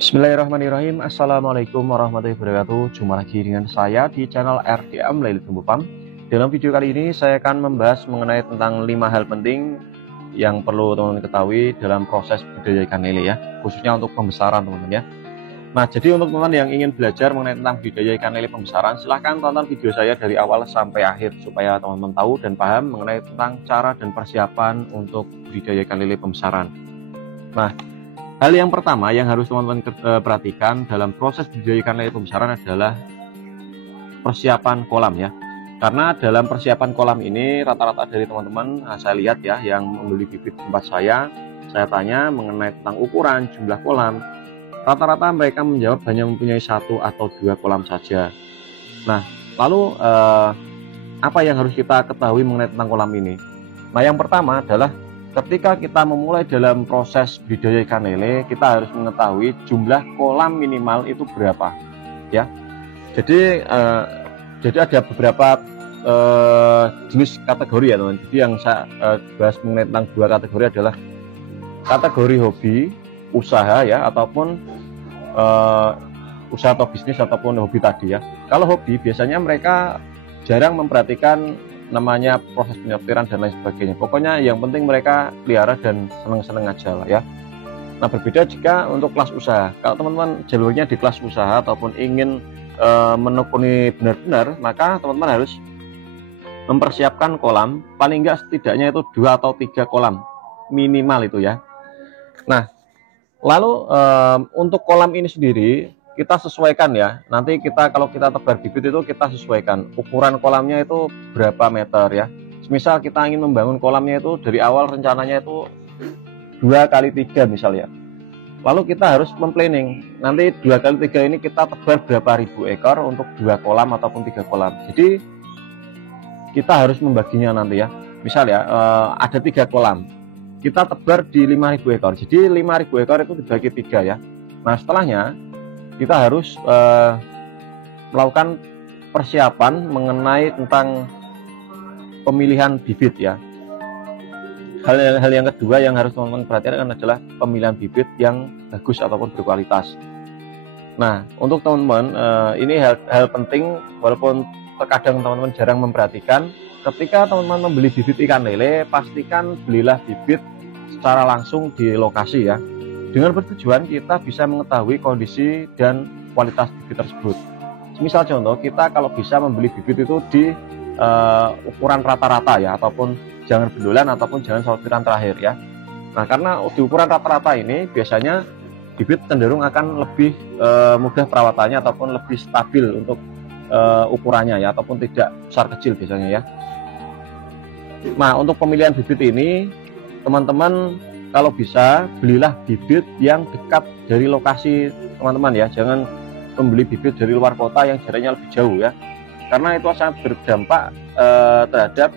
Bismillahirrahmanirrahim. Assalamualaikum warahmatullahi wabarakatuh. Jumpa lagi dengan saya di channel RDM Leli Tumbuh Farm. Dalam video kali ini saya akan membahas mengenai tentang 5 hal penting yang perlu teman-teman ketahui dalam proses budidaya ikan lele ya, khususnya untuk pembesaran teman-teman ya. Nah, jadi untuk teman-teman yang ingin belajar mengenai tentang budidaya ikan lele pembesaran, silahkan tonton video saya dari awal sampai akhir supaya teman-teman tahu dan paham mengenai tentang cara dan persiapan untuk budidaya ikan lele pembesaran. Nah, hal yang pertama yang harus teman-teman perhatikan dalam proses budidaya ikan lele pembesaran adalah persiapan kolam ya. Karena dalam persiapan kolam ini rata-rata dari teman-teman saya lihat ya yang membeli bibit tempat saya tanya mengenai tentang ukuran, jumlah kolam. Rata-rata mereka menjawab hanya mempunyai 1 atau 2 kolam saja. Nah, lalu apa yang harus kita ketahui mengenai tentang kolam ini? Nah, yang pertama adalah ketika kita memulai dalam proses budidaya ikan lele, kita harus mengetahui jumlah kolam minimal itu berapa, ya. Jadi ada beberapa jenis kategori ya teman. Jadi yang saya bahas mengenai tentang 2 kategori adalah kategori hobi, usaha ya, ataupun usaha atau bisnis ataupun hobi tadi ya. Kalau hobi biasanya mereka jarang memperhatikan namanya proses penyetiran dan lain sebagainya. Pokoknya yang penting mereka pelihara dan seneng-seneng aja lah ya. Nah, berbeda jika untuk kelas usaha. Kalau teman-teman jalurnya di kelas usaha ataupun ingin menekuni benar-benar, maka teman-teman harus mempersiapkan kolam paling enggak setidaknya itu 2 atau 3 kolam minimal itu ya. Nah, lalu untuk kolam ini sendiri kita sesuaikan ya. Nanti kalau kita tebar bibit itu kita sesuaikan ukuran kolamnya itu berapa meter ya. Misal kita ingin membangun kolamnya itu dari awal rencananya itu 2x3 misalnya. Lalu kita harus memplanning. Nanti 2x3 ini kita tebar berapa ribu ekor untuk 2 kolam ataupun 3 kolam. Jadi kita harus membaginya nanti ya. Misal ya ada 3 kolam. Kita tebar di 5.000 ekor. Jadi 5.000 ekor itu dibagi 3 ya. Nah, setelahnya kita harus melakukan persiapan mengenai tentang pemilihan bibit ya. Hal yang kedua yang harus teman-teman perhatikan adalah pemilihan bibit yang bagus ataupun berkualitas. Nah, untuk teman-teman ini hal penting, walaupun terkadang teman-teman jarang memperhatikan. Ketika teman-teman membeli bibit ikan lele, pastikan belilah bibit secara langsung di lokasi ya. Dengan bertujuan kita bisa mengetahui kondisi dan kualitas bibit tersebut. Misal contoh, kita kalau bisa membeli bibit itu di ukuran rata-rata ya, ataupun jangan bendolan ataupun jangan sortiran terakhir ya. Nah, karena di ukuran rata-rata ini biasanya bibit cenderung akan lebih mudah perawatannya ataupun lebih stabil untuk ukurannya ya, ataupun tidak besar kecil biasanya ya. Nah, untuk pemilihan bibit ini teman-teman kalau bisa belilah bibit yang dekat dari lokasi teman-teman ya. Jangan membeli bibit dari luar kota yang jaraknya lebih jauh ya. Karena itu sangat berdampak terhadap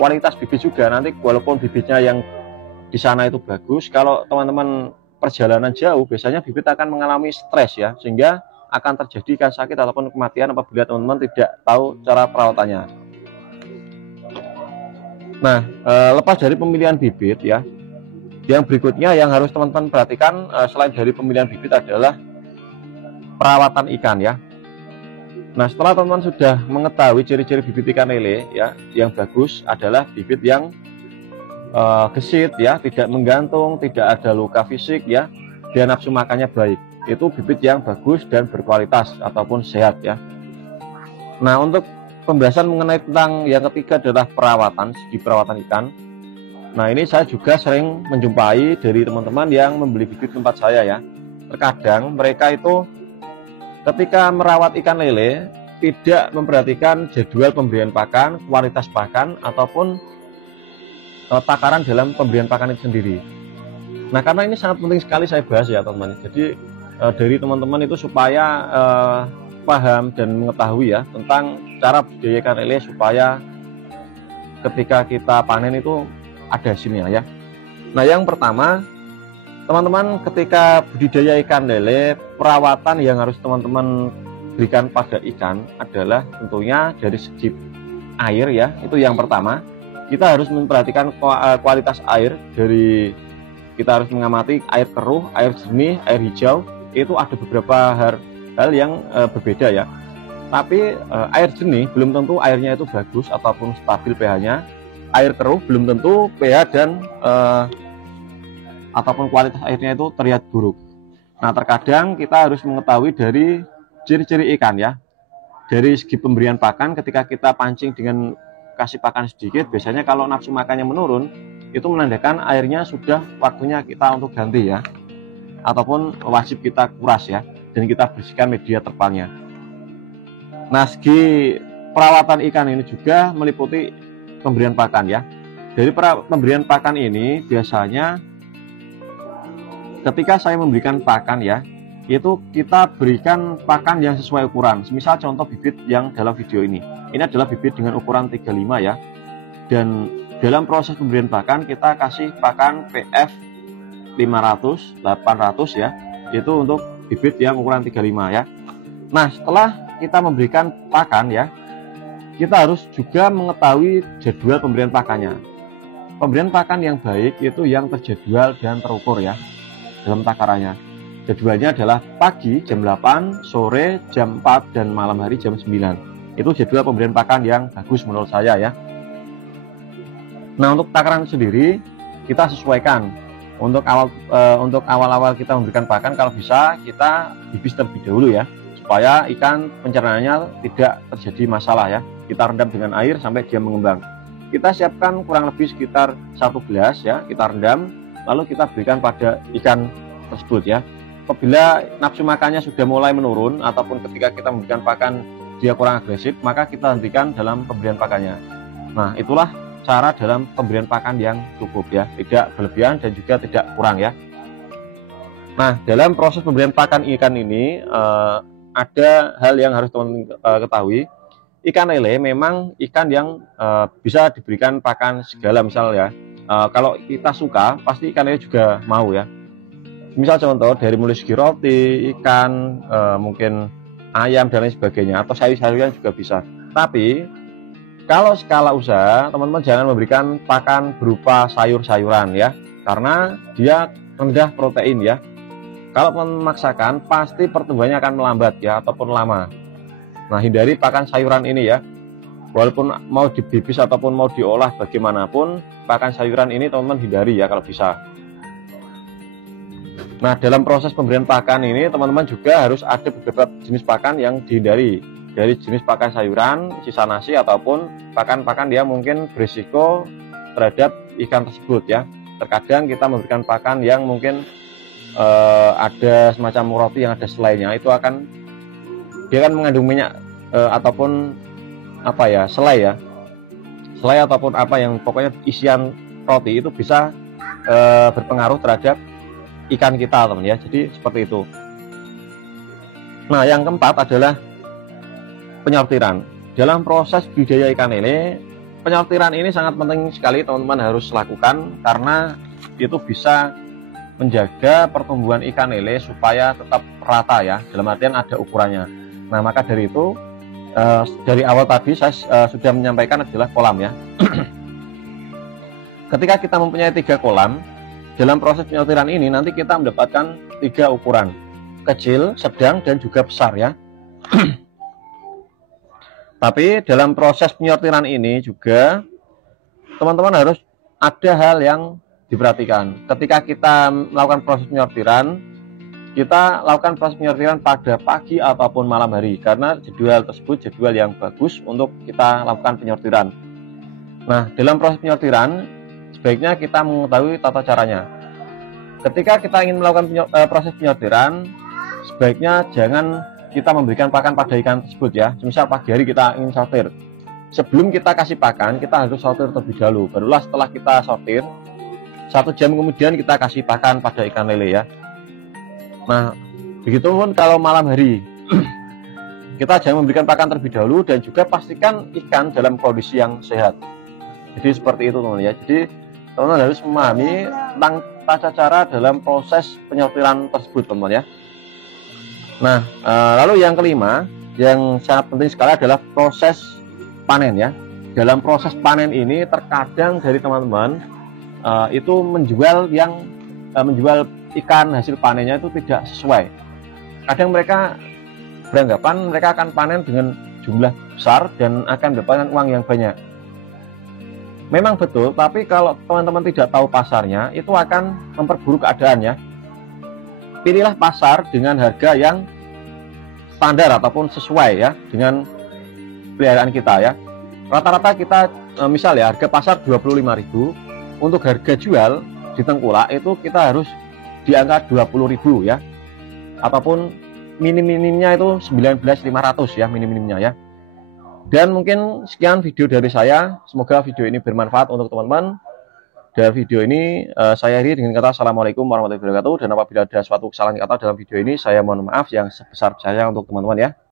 kualitas bibit juga. Nanti walaupun bibitnya yang di sana itu bagus, kalau teman-teman perjalanan jauh biasanya bibit akan mengalami stres ya, sehingga akan terjadi ikan sakit ataupun kematian apabila teman-teman tidak tahu cara perawatannya. Nah, lepas dari pemilihan bibit ya, yang berikutnya yang harus teman-teman perhatikan selain dari pemilihan bibit adalah perawatan ikan ya. Nah, setelah teman-teman sudah mengetahui ciri-ciri bibit ikan lele ya, yang bagus adalah bibit yang gesit ya, tidak menggantung, tidak ada luka fisik ya, dan nafsu makannya baik. Itu bibit yang bagus dan berkualitas ataupun sehat ya. Nah, untuk pembahasan mengenai tentang yang ketiga adalah perawatan, segi perawatan ikan. Nah, ini saya juga sering menjumpai dari teman-teman yang membeli bibit tempat saya ya. Terkadang mereka itu ketika merawat ikan lele tidak memperhatikan jadwal pemberian pakan, kualitas pakan, ataupun takaran dalam pemberian pakan itu sendiri. Nah, karena ini sangat penting sekali saya bahas ya teman-teman. Jadi dari teman-teman itu supaya paham dan mengetahui ya tentang cara budidaya ikan lele supaya ketika kita panen itu ada hasilnya ya. Nah, yang pertama teman-teman ketika budidaya ikan lele, perawatan yang harus teman-teman berikan pada ikan adalah tentunya dari segi air ya. Itu yang pertama, kita harus memperhatikan kualitas air dari kita harus mengamati air keruh, air jernih, air hijau. Itu ada beberapa hal yang berbeda ya. Tapi air jernih belum tentu airnya itu bagus ataupun stabil pH-nya. Air keruh belum tentu pH dan ataupun kualitas airnya itu terlihat buruk. Nah, terkadang kita harus mengetahui dari ciri-ciri ikan ya. Dari segi pemberian pakan, ketika kita pancing dengan kasih pakan sedikit, biasanya kalau nafsu makannya menurun, itu menandakan airnya sudah waktunya kita untuk ganti ya, ataupun wajib kita kuras ya, dan kita bersihkan media terpalnya. Nah, segi perawatan ikan ini juga meliputi pemberian pakan ya. Dari pemberian pakan ini biasanya ketika saya memberikan pakan ya, itu kita berikan pakan yang sesuai ukuran. Misal contoh bibit yang dalam video ini. Ini adalah bibit dengan ukuran 35 ya. Dan dalam proses pemberian pakan kita kasih pakan PF 500, 800 ya. Itu untuk bibit yang ukuran 35 ya. Nah, setelah kita memberikan pakan ya, kita harus juga mengetahui jadwal pemberian pakannya. Pemberian pakan yang baik itu yang terjadwal dan terukur ya dalam takarannya. Jadwalnya adalah pagi jam 8, sore jam 4, dan malam hari jam 9. Itu jadwal pemberian pakan yang bagus menurut saya ya. Nah, untuk takaran sendiri kita sesuaikan. Untuk awal-awal kita memberikan pakan, kalau bisa kita bibis terlebih dahulu ya, supaya ikan pencernaannya tidak terjadi masalah ya. Kita rendam dengan air sampai dia mengembang. Kita siapkan kurang lebih sekitar 1 gelas ya, kita rendam, lalu kita berikan pada ikan tersebut ya. Apabila nafsu makannya sudah mulai menurun ataupun ketika kita memberikan pakan dia kurang agresif, maka kita hentikan dalam pemberian pakannya. Nah, itulah cara dalam pemberian pakan yang cukup ya, tidak berlebihan dan juga tidak kurang ya. Nah, dalam proses pemberian pakan ikan ini ada hal yang harus teman-teman ketahui. Ikan lele memang ikan yang bisa diberikan pakan segala, misal ya. Kalau kita suka, pasti ikan lele juga mau ya. Misal contoh dari mulai segi roti, ikan, mungkin ayam dan lain sebagainya, atau sayur-sayuran juga bisa. Tapi kalau skala usaha, teman-teman jangan memberikan pakan berupa sayur-sayuran ya, karena dia rendah protein ya. Kalau memaksakan, pasti pertumbuhannya akan melambat ya, ataupun lama. Nah, hindari pakan sayuran ini ya. Walaupun mau dibibis ataupun mau diolah bagaimanapun, pakan sayuran ini teman-teman hindari ya kalau bisa. Nah, dalam proses pemberian pakan ini teman-teman juga harus ada beberapa jenis pakan yang dihindari. Dari jenis pakan sayuran, sisa nasi, ataupun pakan-pakan yang mungkin berisiko terhadap ikan tersebut ya. Terkadang kita memberikan pakan yang mungkin ada semacam roti yang ada selainya, itu dia akan mengandung minyak ataupun apa ya, selai ataupun apa yang pokoknya isian roti itu bisa berpengaruh terhadap ikan kita teman ya. Jadi seperti itu. Nah, yang keempat adalah penyortiran. Dalam proses budidaya ikan lele, penyortiran ini sangat penting sekali teman-teman harus lakukan, karena itu bisa menjaga pertumbuhan ikan lele supaya tetap rata ya, dalam artian ada ukurannya. Nah, maka dari itu dari awal tadi saya sudah menyampaikan adalah kolam ya. Ketika kita mempunyai 3 kolam, dalam proses penyortiran ini nanti kita mendapatkan 3 ukuran, kecil, sedang, dan juga besar ya. Tapi dalam proses penyortiran ini juga teman-teman harus ada hal yang diperhatikan. Ketika kita melakukan proses penyortiran, kita lakukan proses penyortiran pada pagi ataupun malam hari, karena jadwal tersebut jadwal yang bagus untuk kita lakukan penyortiran. Nah, dalam proses penyortiran sebaiknya kita mengetahui tata caranya. Ketika kita ingin melakukan proses penyortiran, sebaiknya jangan kita memberikan pakan pada ikan tersebut ya. Misal pagi hari kita ingin sortir, sebelum kita kasih pakan kita harus sortir terlebih dahulu. Barulah setelah kita sortir, 1 jam kemudian kita kasih pakan pada ikan lele ya. Nah, begitu pun kalau malam hari kita jangan memberikan pakan terlebih dahulu, dan juga pastikan ikan dalam kondisi yang sehat. Jadi seperti itu teman-teman ya. Jadi teman-teman harus memahami tentang tata cara dalam proses penyortiran tersebut teman-teman ya. Nah, lalu yang kelima yang sangat penting sekali adalah proses panen ya. Dalam proses panen ini terkadang dari teman-teman itu menjual yang menjual ikan hasil panennya itu tidak sesuai. Kadang mereka beranggapan mereka akan panen dengan jumlah besar dan akan mendapatkan uang yang banyak. Memang betul, tapi kalau teman-teman tidak tahu pasarnya, itu akan memperburuk keadaannya. Pilihlah pasar dengan harga yang standar ataupun sesuai ya dengan peliharaan kita ya. Rata-rata kita misal ya harga pasar 25.000, untuk harga jual di Tengkulak itu kita harus di angka 20.000 ya. Ataupun minim-minimnya itu 19.500 ya, minim-minimnya ya. Dan mungkin sekian video dari saya. Semoga video ini bermanfaat untuk teman-teman. Dari video ini saya akhiri dengan kata Assalamualaikum warahmatullahi wabarakatuh. Dan apabila ada suatu kesalahan kata dalam video ini, saya mohon maaf yang sebesar-besarnya untuk teman-teman ya.